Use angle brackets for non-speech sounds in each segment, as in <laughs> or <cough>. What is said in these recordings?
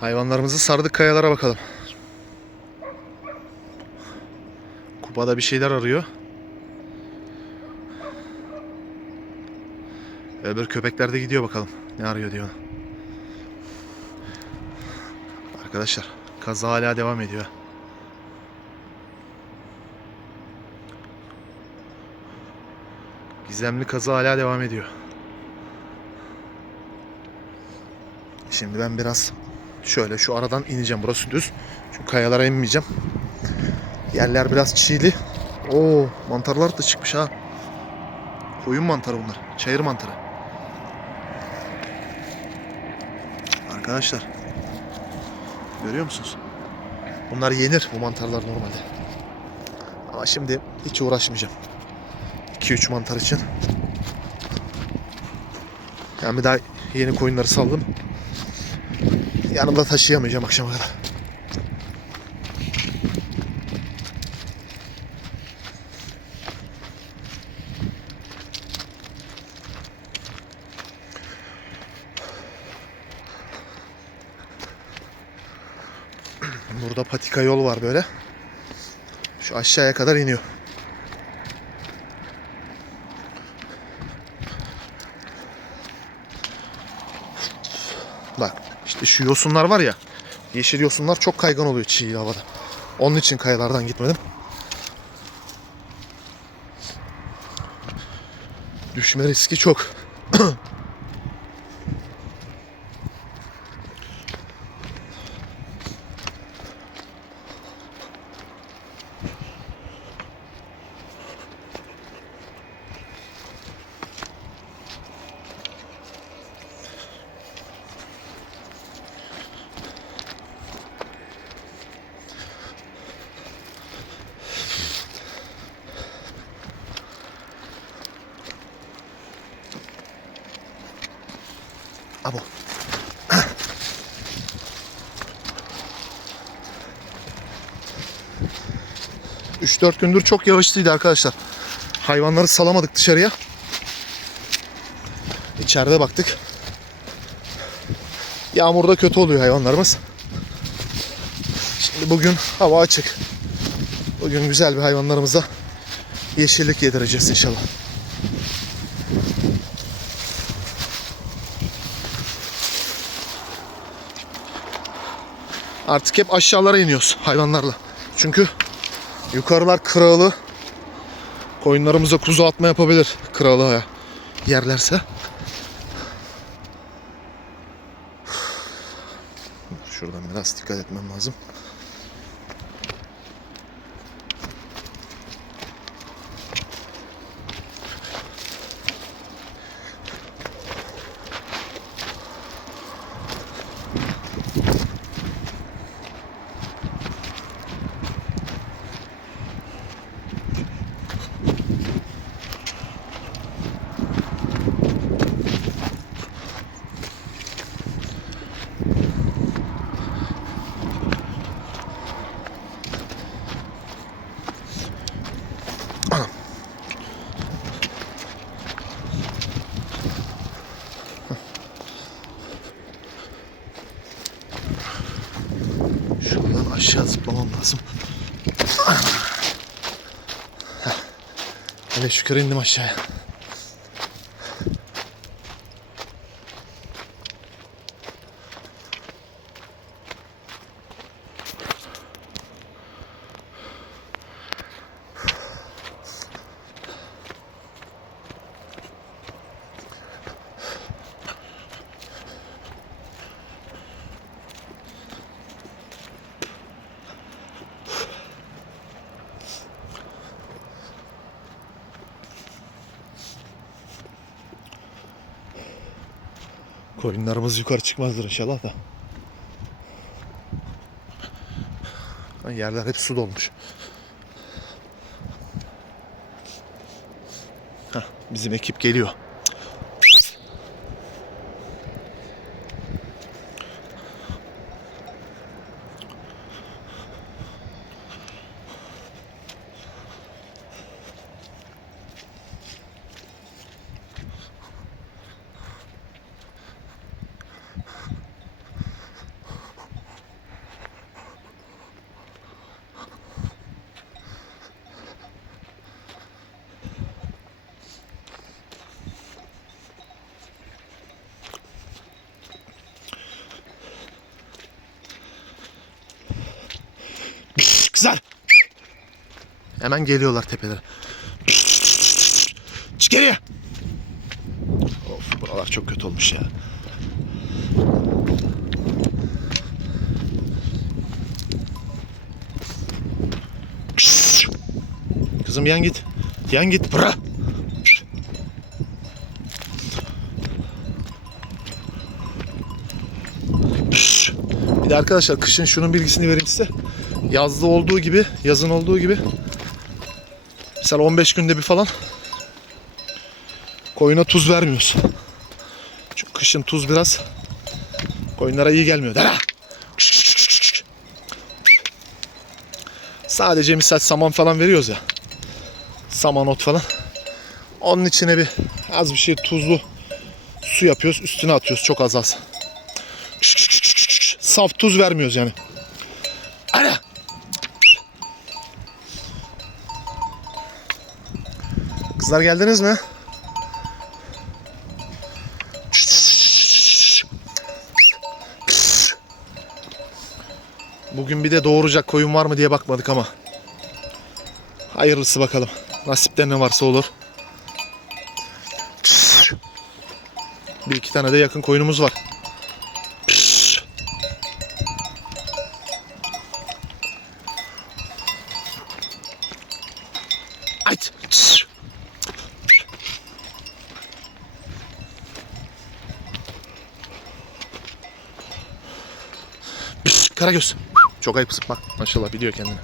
Hayvanlarımızı sardık kayalara bakalım. Kupada bir şeyler arıyor. Öbür köpekler de gidiyor bakalım. Ne arıyor diyor. Arkadaşlar kaza hala devam ediyor. Gizemli kaza hala devam ediyor. Şimdi ben biraz şöyle şu aradan ineceğim. Burası düz. Çünkü kayalara inmeyeceğim. Yerler biraz çiğli. Oo, mantarlar da çıkmış ha. Koyun mantarı bunlar. Çayır mantarı. Arkadaşlar. Görüyor musunuz? Bunlar yenir bu mantarlar normalde. Ama şimdi hiç uğraşmayacağım. 2-3 mantar için. Yani bir daha yeni koyunları saldım. Yanımda taşıyamayacağım akşama kadar. Patika yol var böyle. Şu aşağıya kadar iniyor. Bak işte şu yosunlar var ya. Yeşil yosunlar çok kaygan oluyor çiğ havada. Onun için kayalardan gitmedim. Düşme riski çok. <clears throat> Abo. <clears throat> Üç dört gündür çok yağışlıydı arkadaşlar. Hayvanları salamadık dışarıya. İçeride baktık. Yağmurda kötü oluyor hayvanlarımız. Şimdi bugün hava açık. Bugün güzel bir hayvanlarımıza yeşillik yedireceğiz inşallah. Artık hep aşağılara iniyoruz hayvanlarla. Çünkü yukarılar kırağılı. Koyunlarımıza kuzu atma yapabilir kırağılığa yerlerse. Şuradan biraz dikkat etmem lazım. Şuradan aşağı zıplamam lazım. Heh. Hele şükür indim aşağıya. Koyunlarımız yukarı çıkmazdır inşallah da. Yerler hep su dolmuş. Hah, bizim ekip geliyor. Hemen geliyorlar tepelere. Çık geriye. Of buralar çok kötü olmuş ya. Kızım yan git. Yan git. Bırak. Bir de arkadaşlar kışın şunun bilgisini vereyim size. Yazda olduğu gibi, yazın olduğu gibi mesela 15 günde bir falan koyuna tuz vermiyoruz. Çünkü kışın tuz biraz koyunlara iyi gelmiyor. Dara! Sadece misal saman falan veriyoruz ya. Saman ot falan. Onun içine bir az bir şey tuzlu su yapıyoruz. Üstüne atıyoruz çok az az. Saf tuz vermiyoruz yani. Kızlar geldiniz mi? Bugün bir de doğuracak koyun var mı diye bakmadık ama. Hayırlısı bakalım. Nasipte ne varsa olur. Bir iki tane de yakın koyunumuz var. Çok ayıpsın bak. Maşallah biliyor kendini.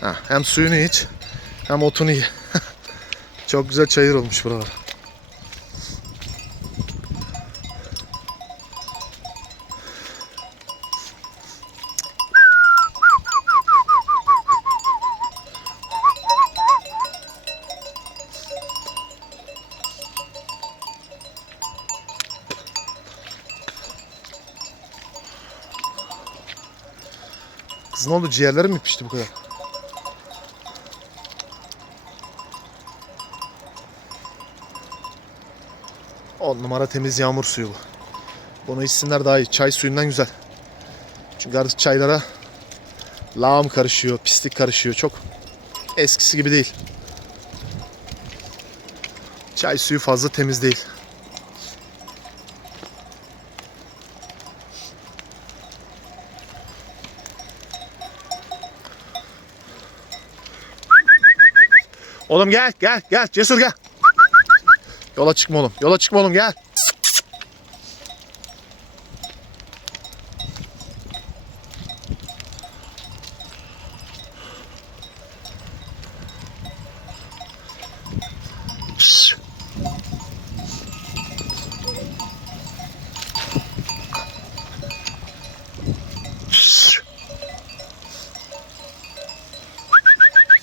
Ha, hem suyunu iç hem otunu ye. <laughs> Çok güzel çayır olmuş buralar. Kız ne oldu ciğerlerim mi pişti bu kadar? On numara temiz yağmur suyu bu. Bunu içsinler daha iyi. Çay suyundan güzel. Çünkü artık çaylara lağım karışıyor, pislik karışıyor. Çok eskisi gibi değil. Çay suyu fazla temiz değil. Oğlum gel gel gel cesur gel. Yola çıkma oğlum. Yola çıkma oğlum gel.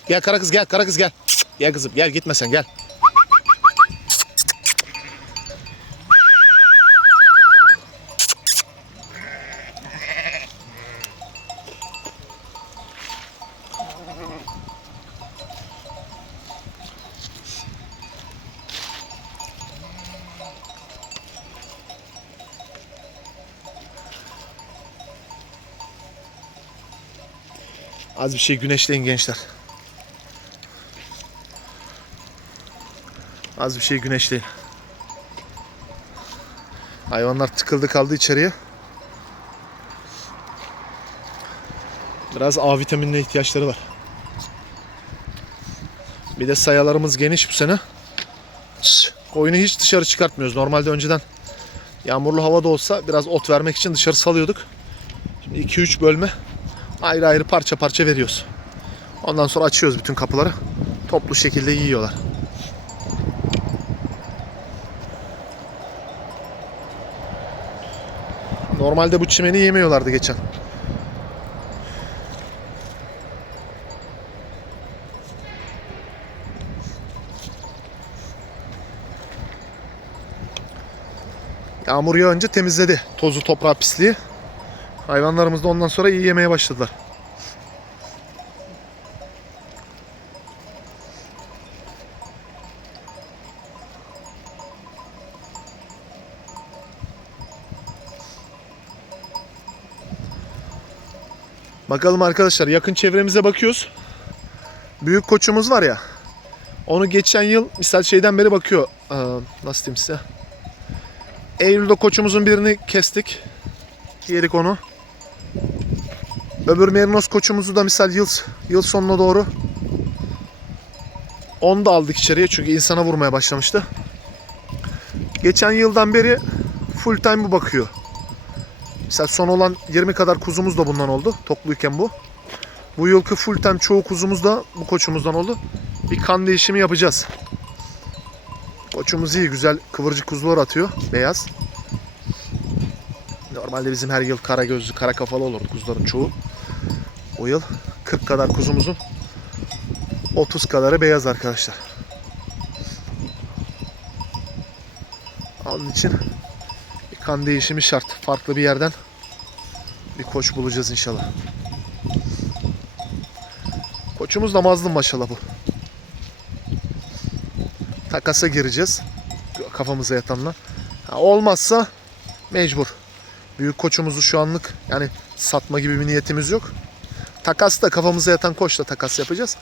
Gel kara kız gel kara kız gel. Gel kızım gel gitme sen gel. Az bir şey güneşleyin gençler. Az bir şey güneşleyin. Hayvanlar tıkıldı kaldı içeriye. Biraz A vitaminine ihtiyaçları var. Bir de sayalarımız geniş bu sene. Koyunu hiç dışarı çıkartmıyoruz. Normalde önceden yağmurlu havada olsa biraz ot vermek için dışarı salıyorduk. Şimdi 2-3 bölme ayrı ayrı parça parça veriyoruz. Ondan sonra açıyoruz bütün kapıları. Toplu şekilde yiyorlar. Normalde bu çimeni yemiyorlardı geçen. Yağmur yağınca temizledi tozu, toprağı, pisliği. Hayvanlarımız da ondan sonra iyi yemeye başladılar. Bakalım arkadaşlar yakın çevremize bakıyoruz. büyük koçumuz var ya. Onu geçen yıl misal şeyden beri bakıyor. Nasıl diyeyim size? Eylül'de koçumuzun birini kestik. Yedik onu. Öbür Merinos koçumuzu da misal yıl, yıl sonuna doğru onu da aldık içeriye çünkü insana vurmaya başlamıştı. Geçen yıldan beri full time bu bakıyor. Mesela son olan 20 kadar kuzumuz da bundan oldu. Tokluyken bu. Bu yılki full time çoğu kuzumuz da bu koçumuzdan oldu. Bir kan değişimi yapacağız. Koçumuz iyi güzel kıvırcık kuzular atıyor. Beyaz. Normalde bizim her yıl kara gözlü, kara kafalı olurdu kuzuların çoğu. O yıl 40 kadar kuzumuzun 30 kadarı beyaz arkadaşlar. Onun için kan değişimi şart. Farklı bir yerden bir koç bulacağız inşallah. Koçumuz da maşallah bu. Takasa gireceğiz. Kafamıza yatanla. Ha, olmazsa mecbur. Büyük koçumuzu şu anlık yani satma gibi bir niyetimiz yok. Takas da kafamıza yatan koçla takas yapacağız.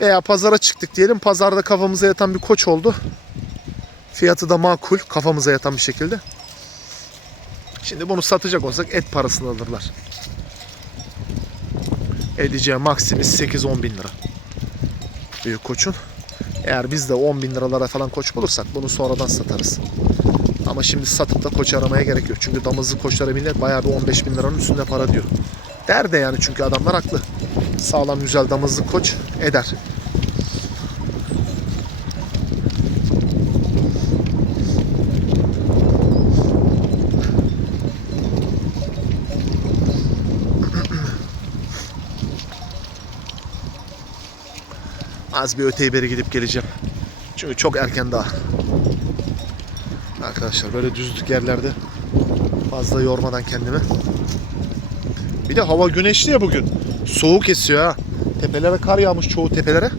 Veya pazara çıktık diyelim. Pazarda kafamıza yatan bir koç oldu. Fiyatı da makul. Kafamıza yatan bir şekilde. Şimdi bunu satacak olsak et parasını alırlar. Edeceği maksimiz 8-10 bin lira. Büyük koçun. Eğer biz de 10 bin liralara falan koç bulursak bunu sonradan satarız. Ama şimdi satıp da koç aramaya gerek yok. Çünkü damızlı koçlara millet bayağı bir 15 bin liranın üstünde para diyor. Der de yani çünkü adamlar haklı. Sağlam güzel damızlı koç eder. Az bir öteye beri gidip geleceğim. Çünkü çok erken daha. Arkadaşlar böyle düzlük yerlerde fazla yormadan kendimi. Bir de hava güneşli ya bugün. Soğuk esiyor ha. Tepelere kar yağmış çoğu tepelere.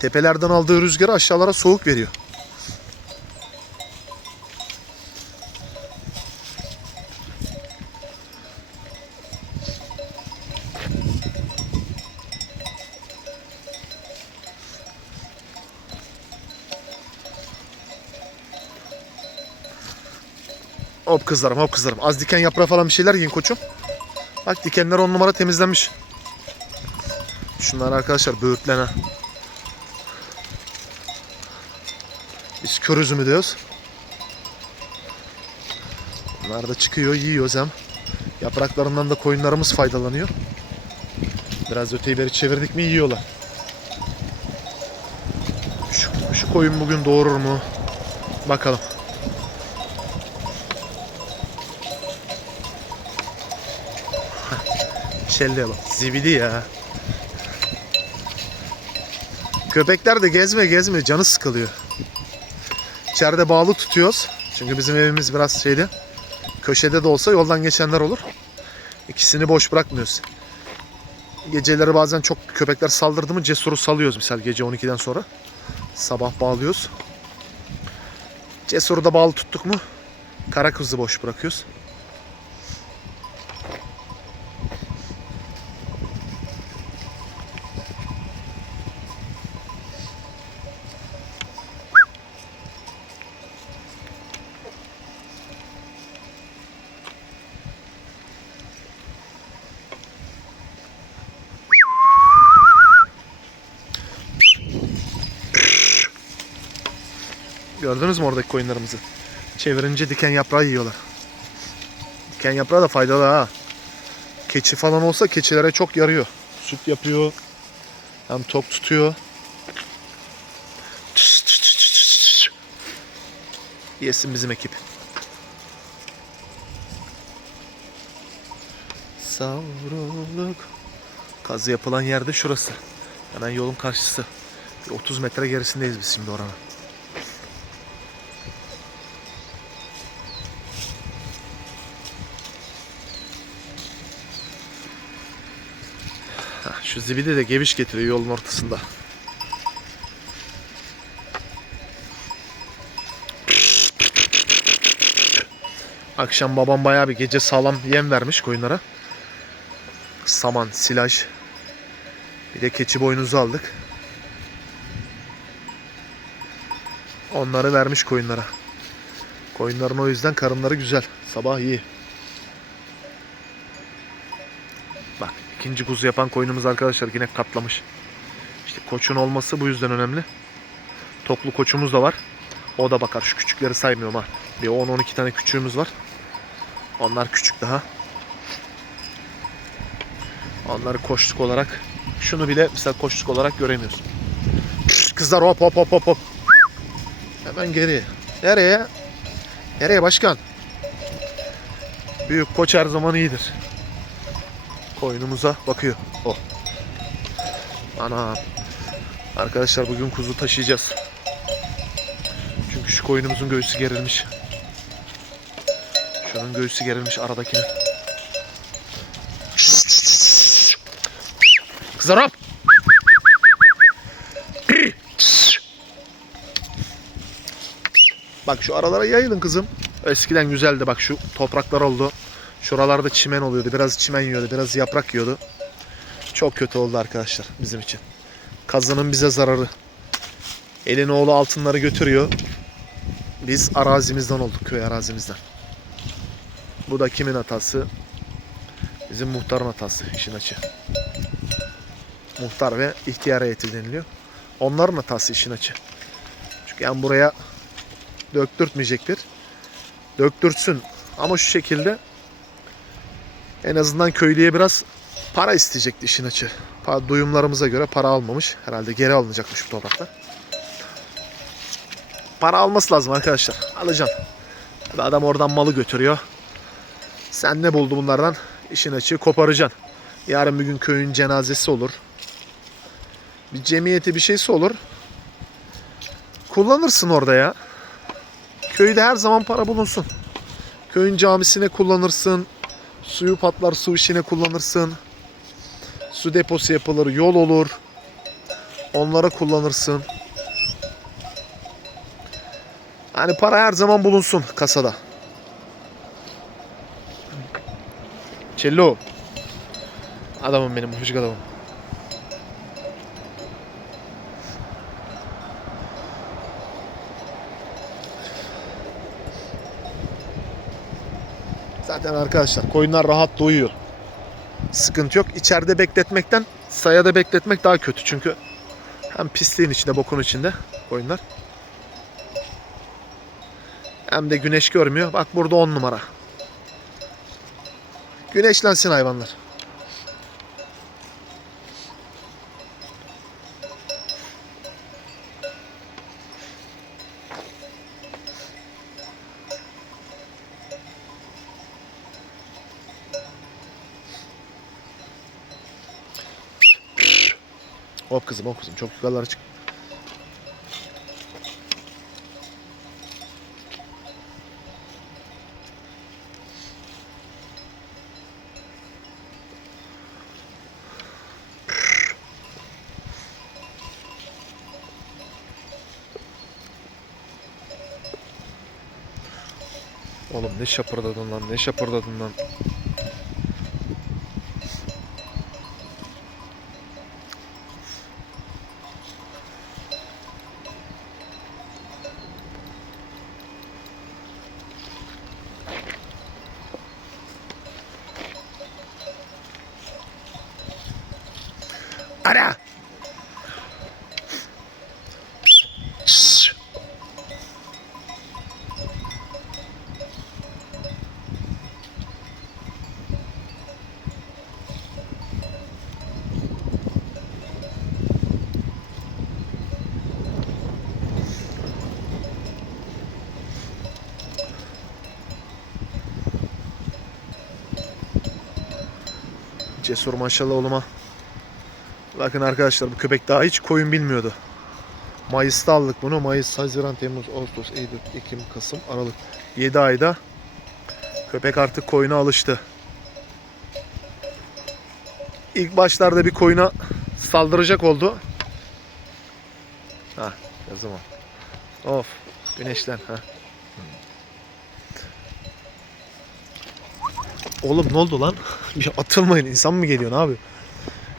Tepelerden aldığı rüzgarı aşağılara soğuk veriyor. Kızlarım hop kızlarım. Az diken yaprağı falan bir şeyler yiyin koçum. Bak dikenler on numara temizlenmiş. Şunlar arkadaşlar böğürtlen ha. Biz kör üzümü diyoruz. Bunlar da çıkıyor yiyoruz hem. Yapraklarından da koyunlarımız faydalanıyor. Biraz öteyi beri çevirdik mi yiyorlar. Şu, şu koyun bugün doğurur mu? Bakalım. Şelle bak. Zibidi ya. Köpekler de gezme gezme canı sıkılıyor. İçeride bağlı tutuyoruz. Çünkü bizim evimiz biraz şeydi. Köşede de olsa yoldan geçenler olur. İkisini boş bırakmıyoruz. Geceleri bazen çok köpekler saldırdı mı cesuru salıyoruz misal gece 12'den sonra. Sabah bağlıyoruz. Cesuru da bağlı tuttuk mu kara kızı boş bırakıyoruz. Oradaki koyunlarımızı? Çevirince diken yaprağı yiyorlar. Diken yaprağı da faydalı ha. Keçi falan olsa keçilere çok yarıyor. Süt yapıyor. Hem tok tutuyor. Yesin bizim ekip. Savruluk. Kazı yapılan yerde şurası. Hemen yolun karşısı. Bir 30 metre gerisindeyiz biz şimdi oranın. Şu zibidi de geviş getiriyor yolun ortasında. Akşam babam bayağı bir gece sağlam yem vermiş koyunlara. saman, silaj. Bir de keçi boynuzu aldık. Onları vermiş koyunlara. Koyunların o yüzden karınları güzel. Sabah iyi. Bak ikinci kuzu yapan koyunumuz arkadaşlar yine katlamış. İşte koçun olması bu yüzden önemli. Toplu koçumuz da var. O da bakar. Şu küçükleri saymıyorum ha. Bir 10-12 tane küçüğümüz var. Onlar küçük daha. Onları koçluk olarak şunu bile mesela koçluk olarak göremiyorsun. Kızlar hop hop hop hop hop. Hemen geri. Nereye? Nereye başkan? Büyük koç her zaman iyidir. Koyunumuza bakıyor. Oh. Ana. Arkadaşlar bugün kuzu taşıyacağız. Çünkü şu koyunumuzun göğsü gerilmiş. Şunun göğsü gerilmiş aradakinin. Kızlar hop. Bak şu aralara yayılın kızım. Eskiden güzeldi bak şu topraklar oldu. Şuralarda çimen oluyordu. Biraz çimen yiyordu. Biraz yaprak yiyordu. Çok kötü oldu arkadaşlar bizim için. Kazının bize zararı. Elin oğlu altınları götürüyor. Biz arazimizden olduk. Köy arazimizden. Bu da kimin hatası? Bizim muhtarın hatası işin açı. Muhtar ve ihtiyar heyeti deniliyor. Onların hatası işin açı. Çünkü yani buraya döktürtmeyecektir. Döktürtsün. Ama şu şekilde en azından köylüye biraz para isteyecekti işin açı. Duyumlarımıza göre para almamış. Herhalde geri alınacakmış bu topraklar. Para alması lazım arkadaşlar. Alacaksın. Adam oradan malı götürüyor. Sen ne buldu bunlardan? İşin açığı koparacaksın. Yarın bir gün köyün cenazesi olur. Bir cemiyeti bir şeysi olur. Kullanırsın orada ya. Köyde her zaman para bulunsun. Köyün camisine kullanırsın. Suyu patlar su işine kullanırsın. Su deposu yapılır, yol olur. Onlara kullanırsın. Hani para her zaman bulunsun kasada. Cello. Adamım benim, mufuşuk adamım. Zaten arkadaşlar koyunlar rahat doyuyor. Sıkıntı yok. İçeride bekletmekten sayada bekletmek daha kötü. Çünkü hem pisliğin içinde, bokun içinde koyunlar. Hem de güneş görmüyor. Bak burada 10 numara. Güneşlensin hayvanlar. Kızım hop kızım çok yukarılara çık. Oğlum ne şapırdadın lan ne şapırdadın lan. Cesur maşallah oğluma. Bakın arkadaşlar bu köpek daha hiç koyun bilmiyordu. Mayıs'ta aldık bunu. Mayıs, Haziran, Temmuz, Ağustos, Eylül, Ekim, Kasım, Aralık. 7 ayda köpek artık koyuna alıştı. İlk başlarda bir koyuna saldıracak oldu. Ha, o zaman. Of, güneşlen ha. Oğlum ne oldu lan? <laughs> Bir atılmayın. İnsan mı geliyor abi?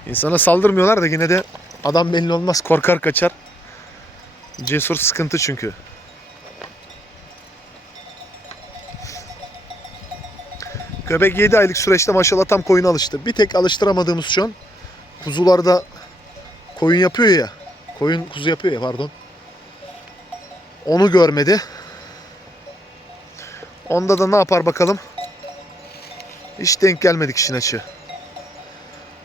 İnsana saldırmıyorlar da yine de adam belli olmaz. Korkar kaçar. Cesur sıkıntı çünkü. Köpek 7 aylık süreçte maşallah tam koyuna alıştı. Bir tek alıştıramadığımız şu an kuzularda koyun yapıyor ya. Koyun kuzu yapıyor ya pardon. Onu görmedi. Onda da ne yapar bakalım. Hiç denk gelmedik işin açığı.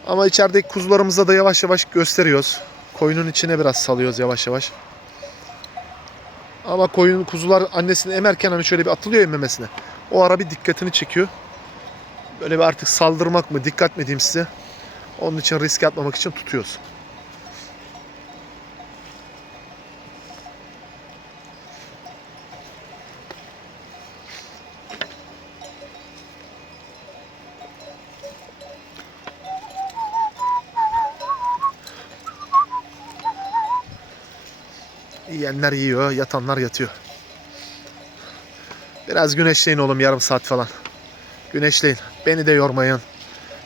Ama içerideki kuzularımıza da yavaş yavaş gösteriyoruz. Koyunun içine biraz salıyoruz yavaş yavaş. Ama koyun kuzular annesini emerken hani şöyle bir atılıyor ya memesine. O ara bir dikkatini çekiyor. Böyle bir artık saldırmak mı dikkat mi diyeyim size. Onun için risk atmamak için tutuyoruz. Yiyenler yiyor, yatanlar yatıyor. Biraz güneşleyin oğlum yarım saat falan. Güneşleyin. Beni de yormayın.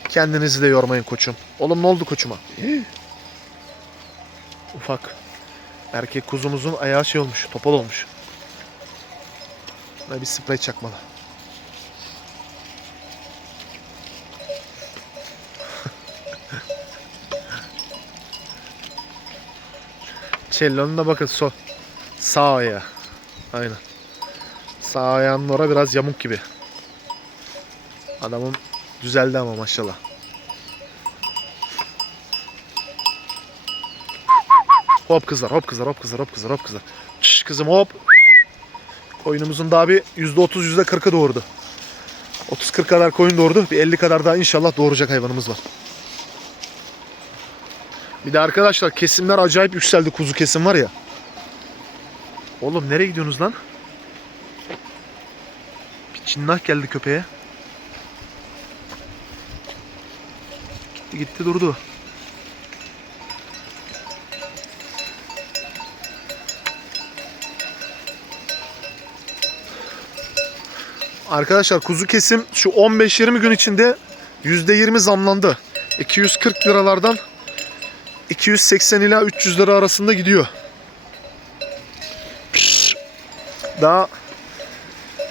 Kendinizi de yormayın koçum. Oğlum ne oldu koçuma? <gasps> Ufak. Erkek kuzumuzun ayağı şey olmuş, topal olmuş. Buna bir sprey çakmalı. <laughs> Cello'nun da bakın so sağ ayağı. Aynen. Sağ ayağının ora biraz yamuk gibi. Adamım düzeldi ama maşallah. Hop kızlar, hop kızlar, hop kızlar, hop kızlar, hop kızlar. Şş, kızım hop. Koyunumuzun daha bir %30, %40'ı doğurdu. 30-40 kadar koyun doğurdu. Bir 50 kadar daha inşallah doğuracak hayvanımız var. Bir de arkadaşlar kesimler acayip yükseldi kuzu kesim var ya. Oğlum nereye gidiyorsunuz lan? Bir cinnah geldi köpeğe. Gitti gitti durdu. Arkadaşlar kuzu kesim şu 15-20 gün içinde %20 zamlandı. 240 liralardan 280 ila 300 lira arasında gidiyor. Daha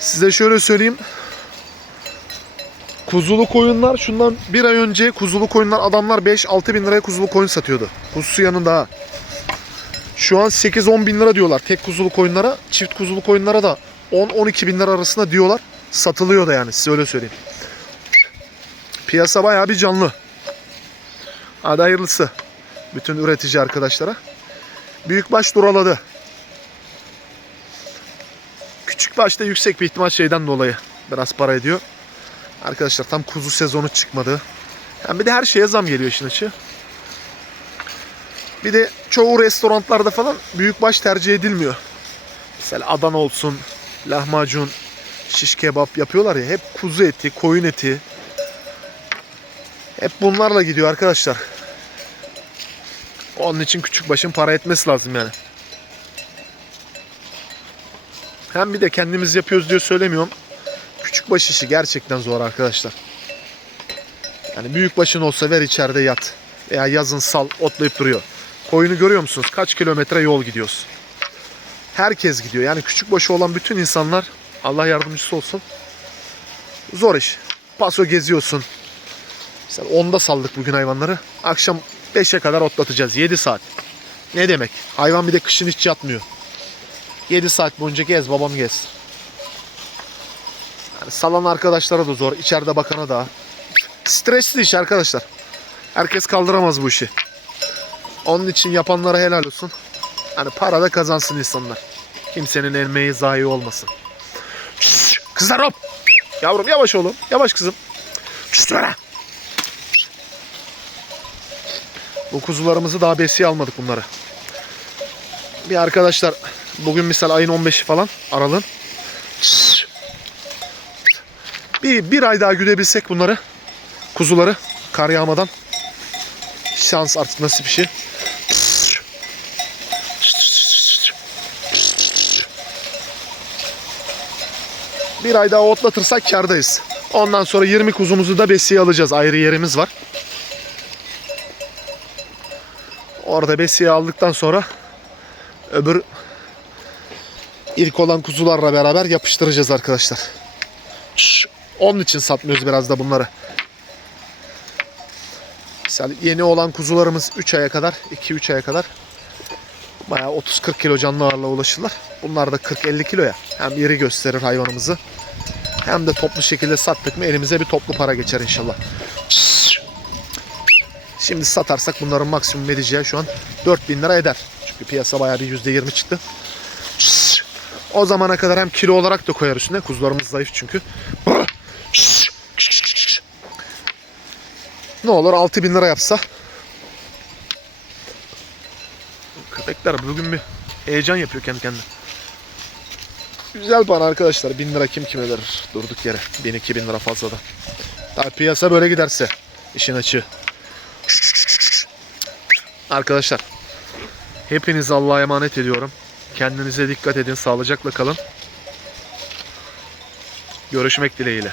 size şöyle söyleyeyim. Kuzulu koyunlar şundan bir ay önce kuzulu koyunlar adamlar 5-6 bin liraya kuzulu koyun satıyordu. Kuzusu yanında ha. Şu an 8-10 bin lira diyorlar tek kuzulu koyunlara. Çift kuzulu koyunlara da 10-12 bin lira arasında diyorlar. Satılıyor da yani size öyle söyleyeyim. Piyasa bayağı bir canlı. Hadi hayırlısı bütün üretici arkadaşlara. Büyükbaş duraladı. Küçükbaş da yüksek bir ihtimal şeyden dolayı biraz para ediyor. Arkadaşlar tam kuzu sezonu çıkmadı. Yani bir de her şeye zam geliyor işin açığı. Bir de çoğu restoranlarda falan büyükbaş tercih edilmiyor. Mesela Adana olsun, lahmacun, şiş kebap yapıyorlar ya hep kuzu eti, koyun eti. Hep bunlarla gidiyor arkadaşlar. Onun için küçük başın para etmesi lazım yani. Hem bir de kendimiz yapıyoruz diye söylemiyorum. Küçük baş işi gerçekten zor arkadaşlar. Yani büyük başın olsa ver içeride yat. Veya yazın sal otlayıp duruyor. Koyunu görüyor musunuz? Kaç kilometre yol gidiyoruz. Herkes gidiyor. Yani küçük başı olan bütün insanlar Allah yardımcısı olsun. Zor iş. Paso geziyorsun. Mesela 10'da saldık bugün hayvanları. Akşam 5'e kadar otlatacağız. 7 saat. Ne demek? Hayvan bir de kışın hiç yatmıyor. 7 saat boyunca gez babam gez. Yani salan arkadaşlara da zor. içeride bakana da. Stresli iş arkadaşlar. Herkes kaldıramaz bu işi. Onun için yapanlara helal olsun. Hani para da kazansın insanlar. Kimsenin emeği zayi olmasın. Kızlar hop. Yavrum yavaş oğlum. Yavaş kızım. Böyle. Bu kuzularımızı daha besiye almadık bunları. Bir arkadaşlar bugün misal ayın 15'i falan aralığın. Bir, bir ay daha güdebilsek bunları. Kuzuları kar yağmadan. Şans artık nasip bir şey. Bir ay daha otlatırsak kardayız. Ondan sonra 20 kuzumuzu da besiye alacağız. Ayrı yerimiz var. Orada besiye aldıktan sonra öbür ilk olan kuzularla beraber yapıştıracağız arkadaşlar. Şş, Onun için satmıyoruz biraz da bunları. Mesela yeni olan kuzularımız 3 aya kadar, 2-3 aya kadar bayağı 30-40 kilo canlı ağırlığa ulaşırlar. Bunlar da 40-50 kiloya. Hem iri gösterir hayvanımızı. Hem de toplu şekilde sattık mı elimize bir toplu para geçer inşallah. Şimdi satarsak bunların maksimum vereceği şu an 4000 lira eder. Çünkü piyasa bayağı bir %20 çıktı. O zamana kadar hem kilo olarak da koyar üstüne. Kuzularımız zayıf çünkü. Ne olur 6000 lira yapsa. Köpekler bugün bir heyecan yapıyor kendi kendine. Güzel para arkadaşlar. 1000 lira kim kime verir durduk yere. 1000-2000 lira fazla da. Tabii piyasa böyle giderse işin açığı. Arkadaşlar hepinizi Allah'a emanet ediyorum. Kendinize dikkat edin. Sağlıcakla kalın. Görüşmek dileğiyle.